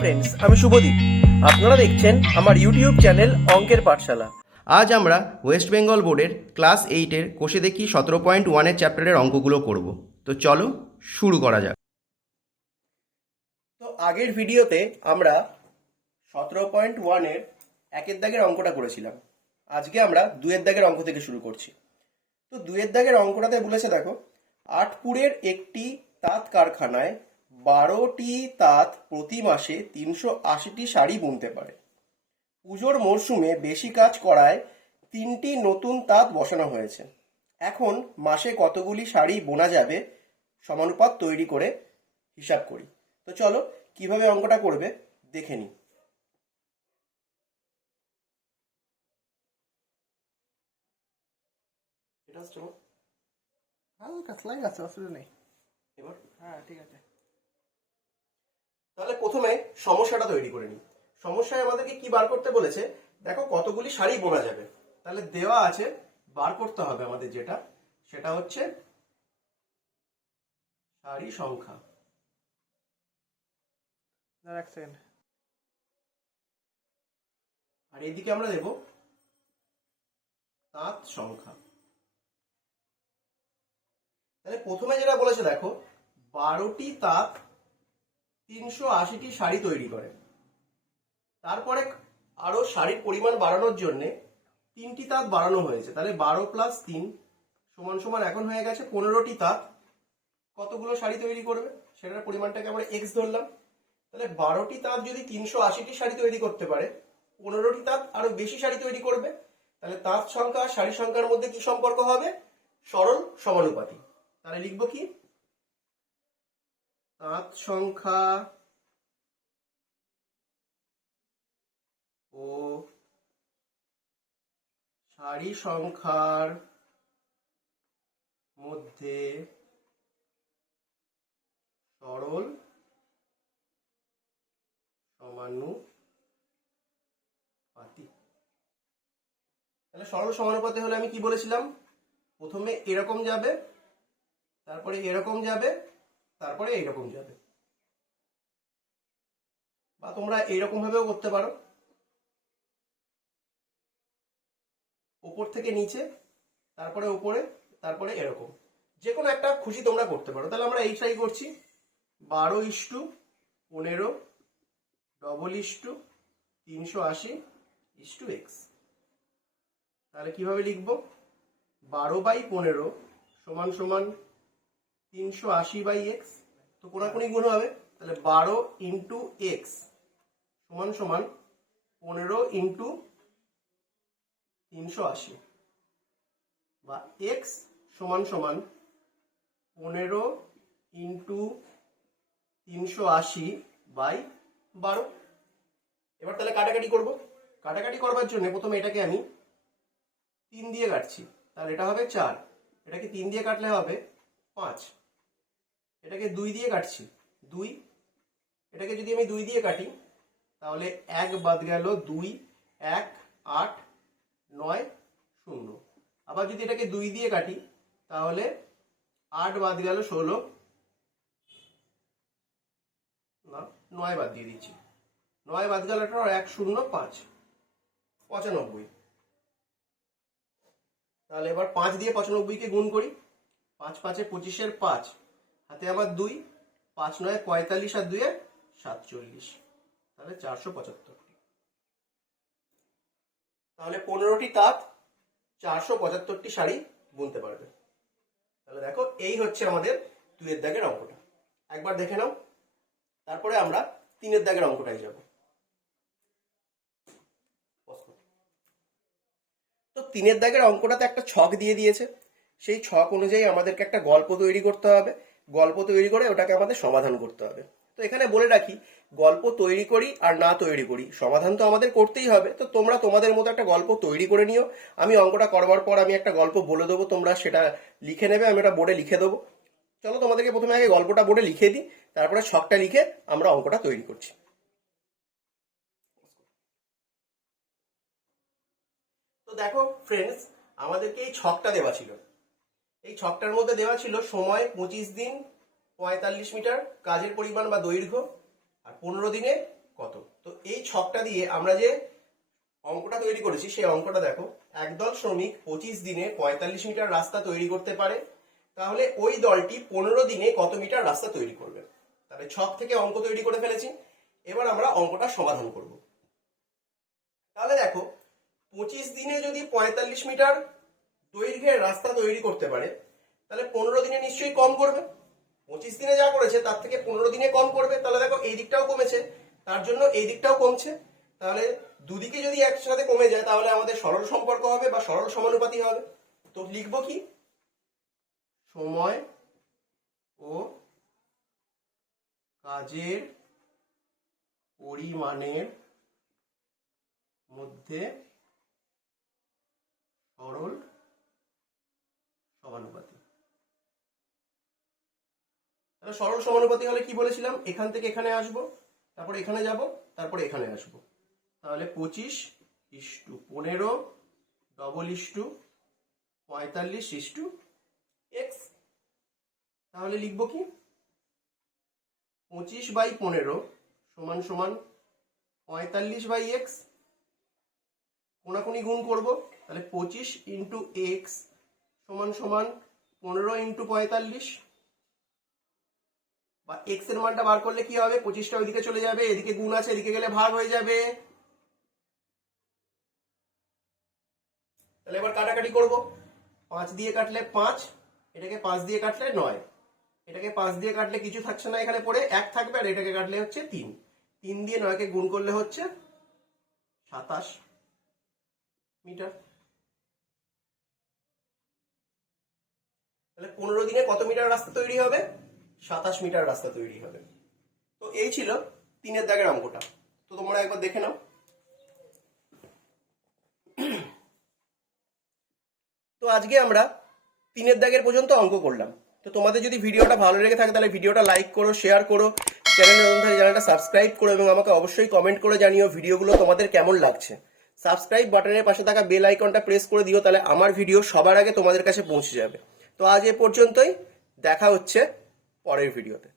Friends, আমি শুভদীপ। আপনারা দেখছেন আমার ইউটিউব চ্যানেল অঙ্কের পাঠশালা। আজ আমরা ওয়েস্ট বেঙ্গল বোর্ডের ক্লাস 8-এর কোষে দেখি 17.1-এর চ্যাপ্টারের অঙ্কগুলো করব। তো চলো শুরু করা যাক। তো আগের ভিডিওতে আমরা 17.1-এর একের দাগের অঙ্কটা করেছিলাম। আজকে আমরা দুয়ের দাগের অঙ্ক থেকে শুরু করছি। তো দুয়ের দাগের অঙ্কটাতে বলেছে, দেখো, আটপুরের একটি তাঁত কারখানায় 12টি তাঁত প্রতি মাসে 380টি শাড়ি বুনতে পারে। পুজোর মরশুমে বেশি কাজ করায় 3টি নতুন তাঁত বসানো হয়েছে। এখন মাসে কতগুলি শাড়ি বোনা যাবে সমানুপাত তৈরি করে হিসাব করি। তো চলো কিভাবে অঙ্কটা করবে দেখে নিই। এটা হচ্ছে হালকা স্লাইড আছে, অসুবিধা নেই। এবার হ্যাঁ, ঠিক আছে। তাহলে প্রথমে সমস্যাটা তৈরি করে নিই। সমস্যায় আমাদেরকে কি বার করতে বলেছে, দেখো কতগুলি শাড়ি বোনা যাবে। তাহলে দেওয়া আছে, বার করতে হবে আমাদের যেটা, সেটা হচ্ছে শাড়ি সংখ্যা। এক সেকেন্ড। আর এইদিকে আমরা দেব তাঁত সংখ্যা। তাহলে প্রথমে যেটা বলেছে, দেখো 12টি তাঁত 380টি শাড়ি তৈরি করে। তারপরে আরো শাড়ির পরিমাণ বাড়ানোর জন্য 3টি তাঁত বাড়ানো হয়েছে। তাহলে 12 + 3 = এখন হয়ে গেছে 15টি তাঁত। কতগুলো শাড়ি তৈরি করবে সেটার পরিমাণটাকে আমরা এক্স ধরলাম। তাহলে 12টি তাঁত যদি 380টি শাড়ি তৈরি করতে পারে, 15টি তাঁত আরো বেশি শাড়ি তৈরি করবে। তাহলে তাঁত সংখ্যা আর শাড়ি সংখ্যার মধ্যে কি সম্পর্ক হবে? সরল সমানুপাতি। তাহলে লিখবো কি, তাঁত সংখ্যা ও শাড়ি সংখ্যার মধ্যে সরল সমানুপাতি। তাহলে সরল সমানুপাতি হলে আমি কি বলেছিলাম, প্রথমে এরকম যাবে, তারপরে এরকম যাবে, তারপরে এইরকম যাবে। বা তোমরা এইরকম ভাবেও করতে পারো, উপর থেকে নিচে, তারপরে উপরে, তারপরে এরকম। যে কোনো একটা খুশি তোমরা করতে পারো। তাহলে আমরা এইটাই করছি, 12:15 380 x। তাহলে কিভাবে লিখবো, 12/15 = 380/x। তো কোনাকুনি গুণ হবে। তাহলে 12 × x = 15 × 380, বা x = 15 × 380/12। এবার তাহলে কাটাকাটি করব। কাটাকাটি করবার জন্য প্রথমে এটাকে আমি 3 দিয়ে কাটছি। তাহলে এটা হবে 4, এটাকে 3 দিয়ে কাটলে হবে 5, এটাকে 2 দিয়ে কাটছি 2, এটাকে যদি আমি 2 দিয়ে কাটি তাহলে 1 বাদ গেল, 2 1 8 9 0। আবার যদি এটাকে 2 দিয়ে কাটি তাহলে 8 বাদ গেল 16, না 9 বাদ দিয়ে দিচ্ছি, 9 বাদ গেল 1 0 5 95। তাহলে এবার 5 দিয়ে 95কে গুণ করি। 5 5 25-এর 5, হাতে আবার 2, 5 9 45 আর 2 47। তাহলে 475। তাহলে 15টি তাঁত 475টি শাড়ি বুনতে পারবে। তাহলে দেখো এই হচ্ছে আমাদের 2-এর দাগের অঙ্কটা। একবার দেখে নাও, তারপরে আমরা 3-এর দাগের অঙ্কটায় যাব। তো 3-এর দাগের অঙ্কটাতে একটা ছক দিয়ে দিয়েছে। সেই ছক অনুযায়ী আমাদেরকে একটা গল্প তৈরি করতে হবে। গল্প তৈরি করে ওটাকে আমাদের সমাধান করতে হবে। তো এখানে বলে রাখি, গল্প তৈরি করি আর না তৈরি করি, সমাধান তো আমাদের করতেই হবে। তো তোমরা তোমাদের মতো একটা গল্প তৈরি করে নিও। আমি অঙ্কটা করবার পর আমি একটা গল্প বলে দেবো, তোমরা সেটা লিখে নেবে, আমি ওটা বোর্ডে লিখে দেবো। চলো তোমাদেরকে প্রথমে আগে গল্পটা বোর্ডে লিখে দিই, তারপরে ছকটা লিখে আমরা অঙ্কটা তৈরি করছি। তো দেখো ফ্রেন্ডস, আমাদেরকে এই ছকটা দেওয়া ছিল। এই ছকটার মধ্যে দেওয়া ছিল সময় 25 দিন, 45 মিটার কাজের পরিমাণ বা দৈর্ঘ্য, আর 15 দিনে কত। তো এই ছকটা দিয়ে আমরা যে অঙ্কটা তৈরি করেছি সেই অঙ্কটা দেখো, একদল শ্রমিক 25 দিনে 45 মিটার রাস্তা তৈরি করতে পারে, তাহলে ওই দলটি 15 দিনে কত মিটার রাস্তা তৈরি করবে। তাহলে ছক থেকে অঙ্ক তৈরি করে ফেলেছি, এবার আমরা অঙ্কটা সমাধান করব। তাহলে দেখো 25 দিনে যদি 45 মিটার দৈর্ঘ্যের রাস্তা তৈরি করতে পারে, তাহলে 15 দিনে নিশ্চয়ই কম করবে। 25 দিনে যা করেছে তার থেকে 15 দিনে কম করবে। তাহলে দেখো এই দিকটাও কমেছে, তার জন্য এই দিকটাও কমছে। তাহলে দুদিকে যদি একসাথে কমে যায় তাহলে আমাদের সরল সম্পর্ক হবে বা সরল সমানুপাতি হবে। তো লিখবো কি, সময় ও কাজের পরিমাণের মধ্যে সরল সমানুপাতি। তাহলে সরল সমানুপাতি হলে কি বলেছিলাম, এখান থেকে এখানে আসবো, তারপরে এখানে যাব, তারপরে এখানে আসবো। তাহলে 25:15 45:45 তাহলে লিখবো কি, 25/15 সমান সমান 45/x, কোনাকুনি গুণ করব। তাহলে 25 × x সমান সমান 15 × 45, বা x এর মানটা বার করলে কি হবে, 25টা ওইদিকে চলে যাবে, এদিকে গুণ আছে, এদিকে গেলে ভাগ হয়ে যাবে। তাহলে এবার কাটাকাটি করব, 5 দিয়ে কাটলে 5, এটাকে 5 দিয়ে কাটলে 9, এটাকে 5 দিয়ে কাটলে কিছু থাকছে না এখানে পড়ে, 1 থাকবে, আর এটাকে কাটলে হচ্ছে 3, 3 দিয়ে 9কে গুণ করলে হচ্ছে 27 মিটার। তাহলে 15 দিনে কত মিটার রাস্তা তৈরি হবে, 27 মিটার রাস্তা তৈরি হবে। তো এই ছিল 3 দাগের অঙ্কটা। তো তোমরা একবার দেখে নাও। তো আজকে আমরা 3 দাগের পর্যন্ত অঙ্ক করলাম। তো তোমাদের যদি ভিডিওটা ভালো লেগে থাকে তাহলে ভিডিওটা লাইক করো, শেয়ার করো, চ্যানেলটা সাবস্ক্রাইব করো, এবং আমাকে অবশ্যই কমেন্ট করে জানিও ভিডিওগুলো তোমাদের কেমন লাগছে। সাবস্ক্রাইব বাটনের পাশে থাকা বেল আইকনটা প্রেস করে দিও, তাহলে আমার ভিডিও সবার আগে তোমাদের কাছে পৌঁছে যাবে। তো আজ এ পর্যন্তই, দেখা হচ্ছে পরের ভিডিওতে।